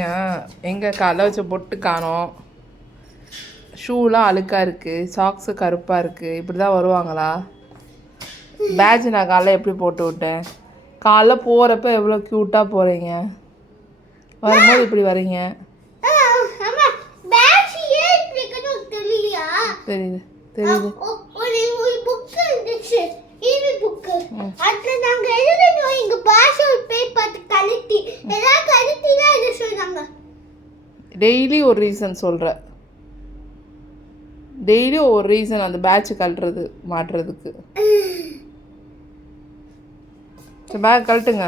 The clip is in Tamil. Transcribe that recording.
வருவீங்க? எங்கே காலைல வச்ச பொட்டு காணோம், ஷூலாம் அழுக்காக இருக்குது, சாக்ஸு கருப்பாக இருக்குது, இப்படி தான் வருவாங்களா? பேட்ச் நான் காலைல எப்படி போட்டு விட்டேன்? காலைல போகிறப்ப எவ்வளோ க்யூட்டாக போகிறீங்க, வரும்போது இப்படி வரீங்க. தெரியுது தெரியுது. டெய்லி ஒரு ரீசன் சொல்கிற, டெய்லி ஒரு ரீசன் அந்த பேட்ச் கழட்டுறது மாட்டுறதுக்கு. பேக் கழட்டுங்க.